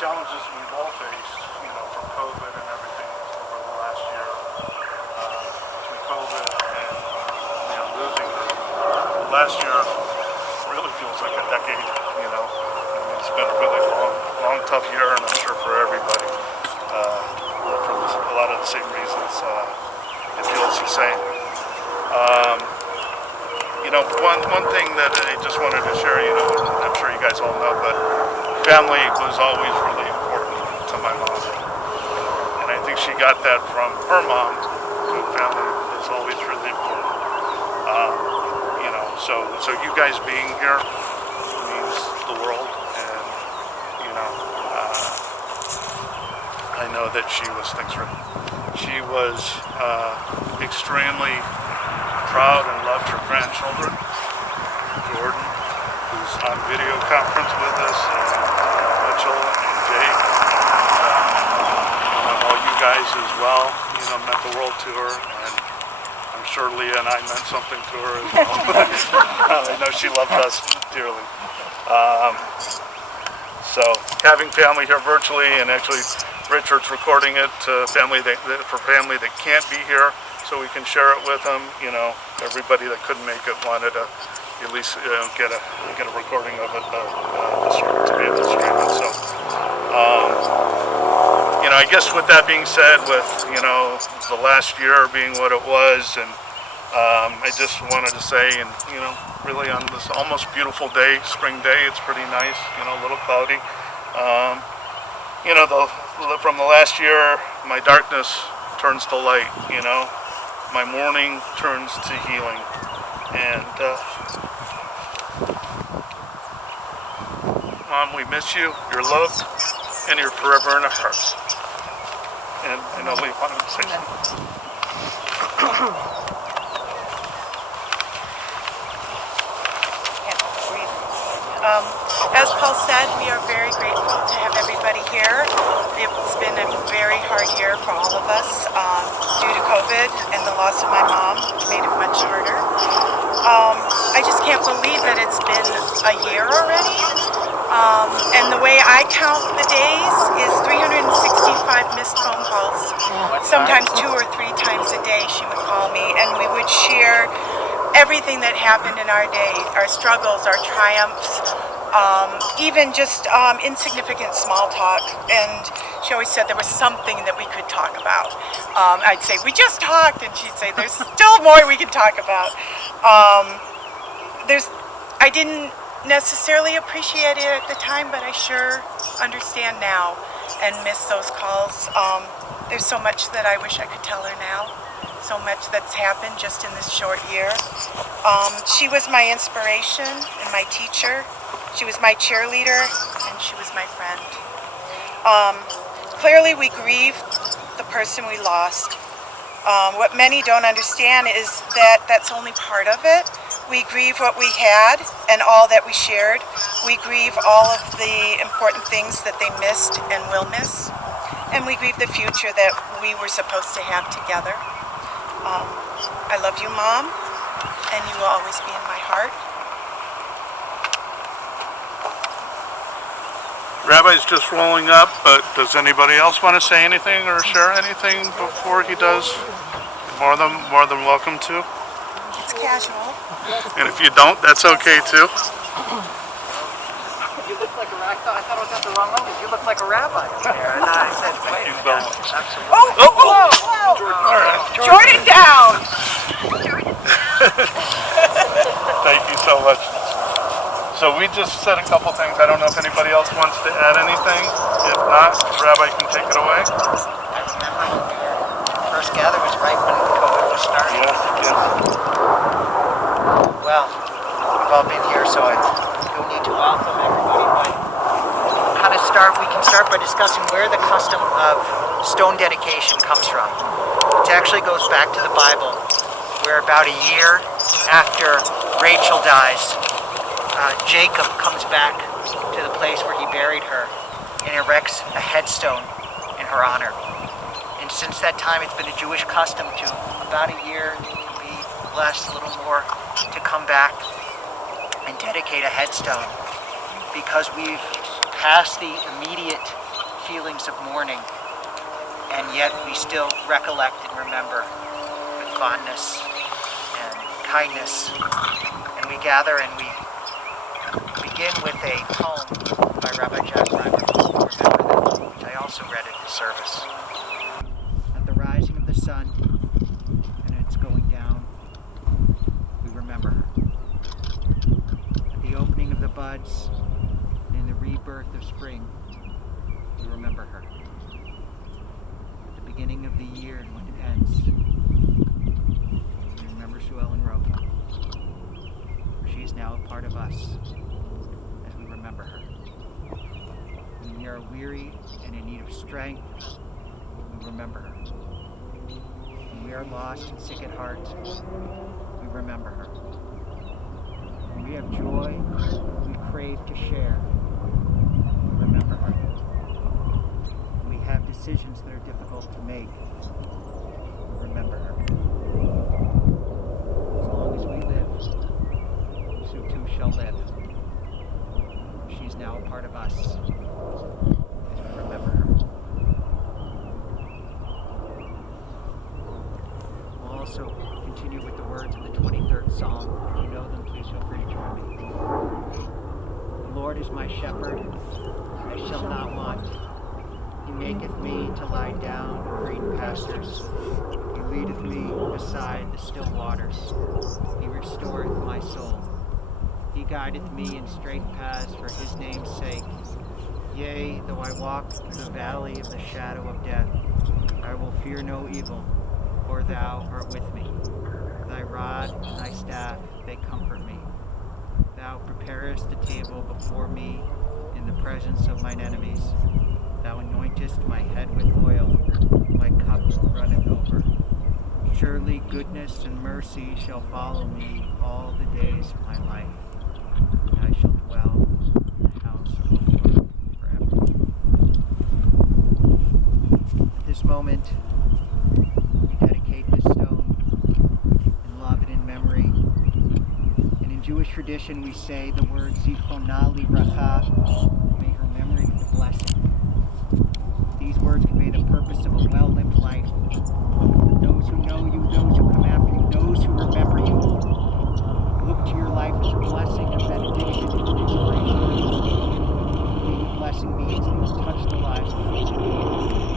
challenges we've all faced, from COVID and everything over the last year, between COVID and losing her. Last year really feels like a decade. I mean, it's been a really long, tough year, and I'm sure for everybody, for a lot of the same reasons, it feels the same. One thing that I just wanted to share, I'm sure you guys all know, but family was always really important to my mom. And I think she got that from her mom, so family is always really important. So you guys being here means the world, and, I know that she was extremely proud and loved her grandchildren. Jordan, who's on video conference with us, and Mitchell and Jake, and all you guys as well, meant the world to her, and I'm sure Leah and I meant something to her as well. I know she loved us dearly. So having family here virtually, and actually Richard's recording it to for family that can't be here, so we can share it with them. Everybody that couldn't make it wanted to at least get a recording of it to be able to stream it. So, I guess with that being said, with the last year being what it was, and I just wanted to say, and really on this almost beautiful day, spring day, it's pretty nice. A little cloudy. From the last year, my darkness turns to light. My mourning turns to healing, and Mom, we miss you. You're loved, and you're forever in our hearts. And I know Lee wanted to say something. As Paul said, we are very grateful to have everybody here. It's been a very hard year for all of us due to COVID, and the loss of my mom made it much harder. I just can't believe that it's been a year already. And the way I count the days is 365 missed phone calls. Sometimes 2 or 3 times a day she would call me, and we would share everything that happened in our day, our struggles, our triumphs, even just insignificant small talk. And she always said there was something that we could talk about. I'd say, we just talked, and she'd say, there's still more we can talk about. I didn't necessarily appreciate it at the time, but I sure understand now and miss those calls. There's so much that I wish I could tell her now. So much that's happened just in this short year. She was my inspiration and my teacher. She was my cheerleader, and she was my friend. Clearly we grieve the person we lost. What many don't understand is that that's only part of it. We grieve what we had and all that we shared. We grieve all of the important things that they missed and will miss. And we grieve the future that we were supposed to have together. I love you, Mom, and you will always be in my heart. Rabbi's just rolling up, but does anybody else want to say anything or share anything before he does? More than welcome to. It's casual. And if you don't, that's okay too. You look like a rabbi. I thought I was at the wrong one because you look like a rabbi up there. And I said, wait a minute. Whoa! All right. Jordan down! Thank you so much. So we just said a couple things. I don't know if anybody else wants to add anything. If not, Rabbi can take it away. I remember when we first gathered was right when COVID was starting. Yes. Well, we've all been here, so I don't need to welcome everybody, but we can start by discussing where the custom of stone dedication comes from. It actually goes back to the Bible, where about a year after Rachel dies, Jacob comes back to the place where he buried her and erects a headstone in her honor. And since that time, it's been a Jewish custom to about a year, maybe less, a little more, to come back and dedicate a headstone, because we've passed the immediate feelings of mourning, and yet we still recollect and remember with fondness and kindness. And we gather and we begin with a poem by Rabbi Jack Reimer, Remember Them, which I also read at the service. At the rising of the sun and its going down, we remember her. At the opening of the buds and in the rebirth of spring, we remember her. At the beginning of the year and when it ends, we remember Suellen Rocca. She is now a part of us as we remember her. When we are weary and in need of strength, we remember her. When we are lost and sick at heart, we remember her. When we have joy we crave to share, we remember her. When we have decisions that are difficult to make, we remember her. As long as we live, so too shall live. She is now a part of us as we remember her. We'll also continue with the words of the 23rd Psalm. If you know them, please feel free to join me. The Lord is my shepherd, I shall not want. He maketh me to lie down in green pastures. He leadeth me beside the still waters. He restoreth my soul. He guideth me in straight paths for his name's sake. Yea, though I walk through the valley of the shadow of death, I will fear no evil, for thou art with me. Thy rod and thy staff, they comfort me. Thou preparest a table before me in the presence of mine enemies. Thou anointest my head with oil, my cup runneth over. Surely goodness and mercy shall follow me all the days of my life, and I shall dwell in the house of the Lord forever. At this moment, we dedicate this stone in love and in memory. And in Jewish tradition, we say the word Zichronah Livracha, may her memory be a blessing. These words convey the purpose of a well-lived life. Those who know you, those who come after you, those who remember you, look to your life as a blessing, a benediction, and an inspiration. Being a blessing means that you touch the lives of those who need you.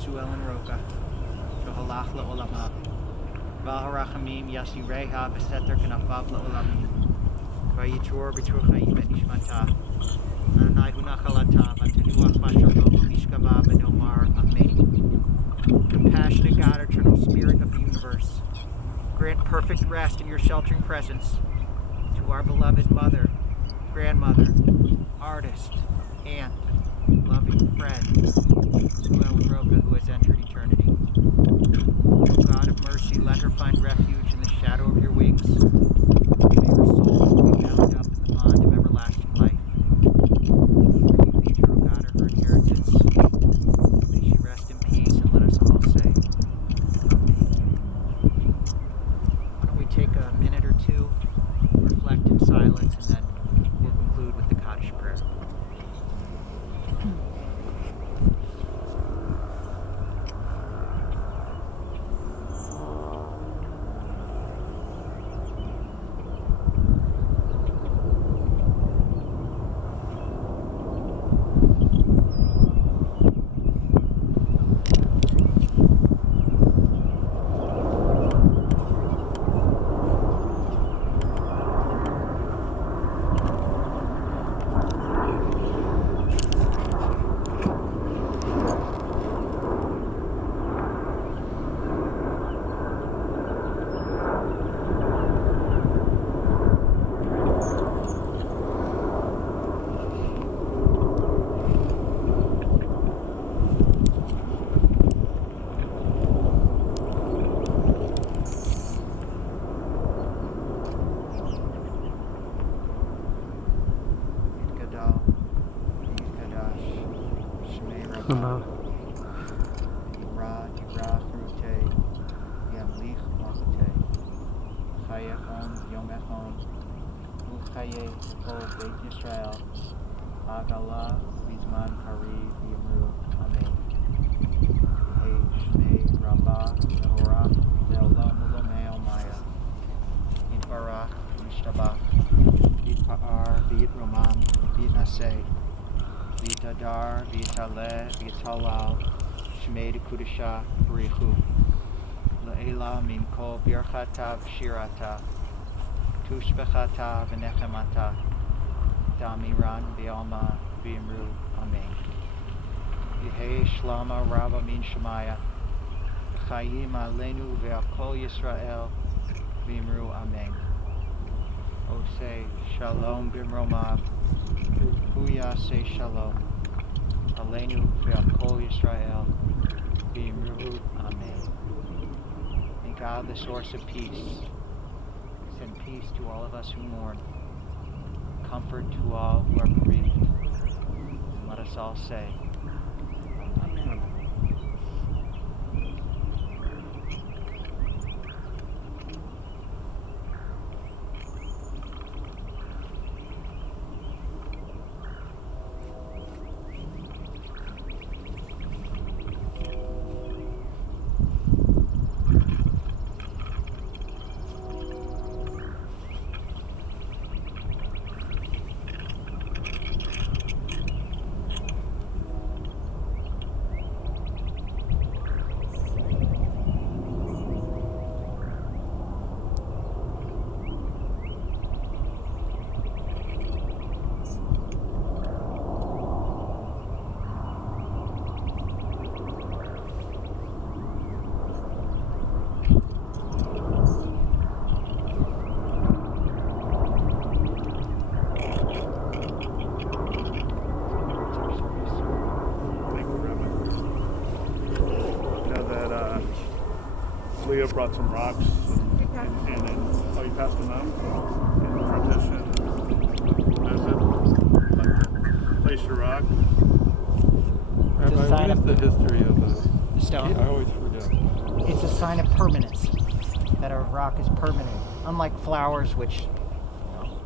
Suellen Rocca, Shohalach la'olama, V'harachamim yasireha v'seter k'nafav la'olamim, V'yitzor b'tzur chayim et nishmata, Adonai hu nachalata, v'tenuach b'shalom v'mishkava v'nomar amen. Compassionate God, eternal Spirit of the universe, grant perfect rest in your sheltering presence to our beloved mother, grandmother, artist, aunt, loving friend, Suellen Rocca, who has entered eternity. O God of mercy, let her find refuge in the shadow of your wings. May her soul be bound up in the bond of everlasting life. For you, the eternal God, are her inheritance. May she rest in peace, and let us all say, Amen. Why don't we take a minute or two, reflect in silence, and then we'll conclude with the Kaddish prayer. Chayechon Yom Echon Uchaye Kol Beit Yisrael Agala Bizman Kariv Yimru Amen. Hey Shnei Rabbah Mehorach Leolam Ulomei Omaya Yitbarach Yishtabach Yitpa'ar V'Yitramam V'Yitnaseh V'Yitadar V'Yitaleh V'Yitalal Shmei Kudusha B'Richu Le'ela Min Kol Birchata V'Shirata Tushbechata V'Nechemata Damiran V'Alma V'Imru Amen. Yehei Shlama Rabba Min Shemaya V'Chayim Aleinu V'Akol Yisrael V'Imru Amen. Osei Shalom B'Mromav Hu Yaseh Shalom Aleinu V'Akol Yisrael V'Imru Amen. May God, the source of peace, send peace to all of us who mourn, comfort to all who are bereaved, and let us all say, Amen. Leah brought some rocks, and then, oh, you passed them out? In tradition, visit, like to place your rock. It's a sign of the history of the stone. I always forget. It's a sign of permanence, that a rock is permanent. Unlike flowers, which,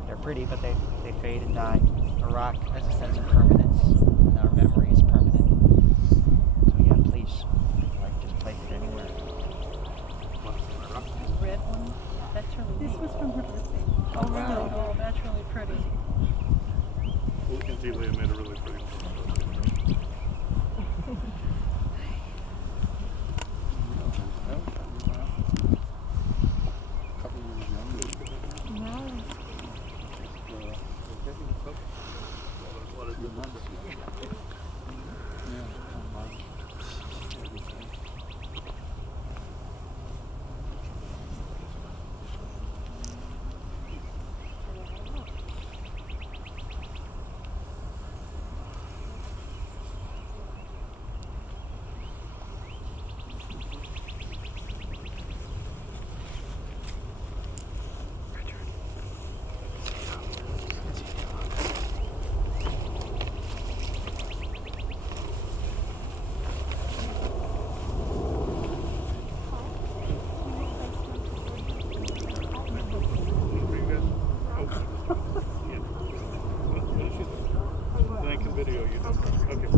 they're pretty, but they fade and die. A rock has a sense of permanence, and our memory is permanent. So yeah, please, just place it anywhere. Red one? That's really This neat. was from her birthday. Oh, really? Oh, that's really pretty. You can see Leah made a really pretty video you did. Okay.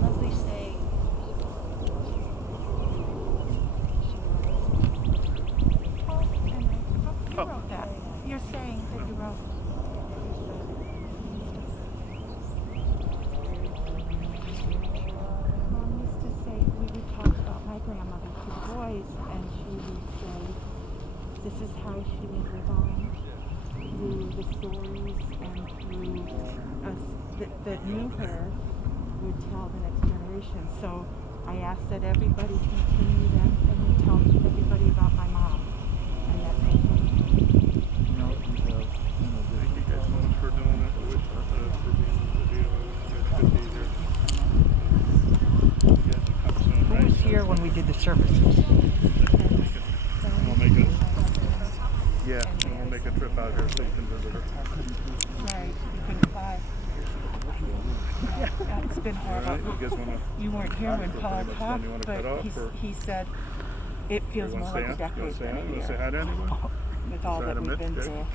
Lovely saying. You wrote that. You're saying that you wrote. Mom used to say, we would talk about my grandmother to the boys, and she would say, this is how she would live on through the stories and through us that knew her would tell the next generation. So I ask that everybody continue that and we tell everybody about my mom. And that's what we do. Thank you guys so much for doing it, for being in the video. You guys 50 we did the services. We'll make it. Yeah, we'll make a trip out here so you can visit her. Sorry, you couldn't fly. Yeah, it's been All right, horrible. you guys wanna? You weren't here when So Paul pretty much talked, then you wanna but cut off, or he said it feels you more wanna like a stay on? You wanna decade stay than on? a You wanna say year hi to anyone? with all Say hi that to we've Mitch, been Jake? through.